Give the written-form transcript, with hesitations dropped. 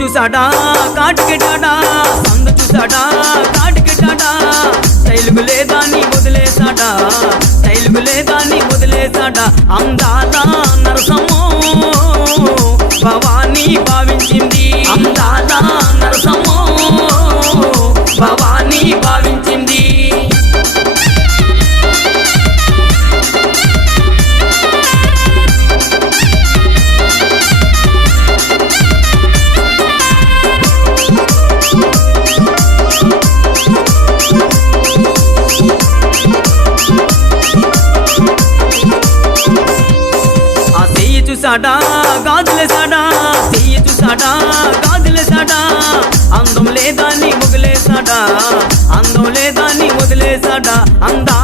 చూసాడా కాటికెట్టాడా సందు చూసాడా కాటికెట్టాడా స్టైలుకు లేదా నీ వదిలేసాడా స్టైలుకు లేదా నీ వదిలేసాడా అందాల నరసమ్మో భవానీ భావించింది అందాల నరసమ్మో భవానీ భావించింది చూసాడా గాజులేసాడా చెయ్యి చూసాడా గాజులేసాడా అందం లేదా నీ వదిలేసాడా అందం లేదా నీ వదిలేసాడా అందా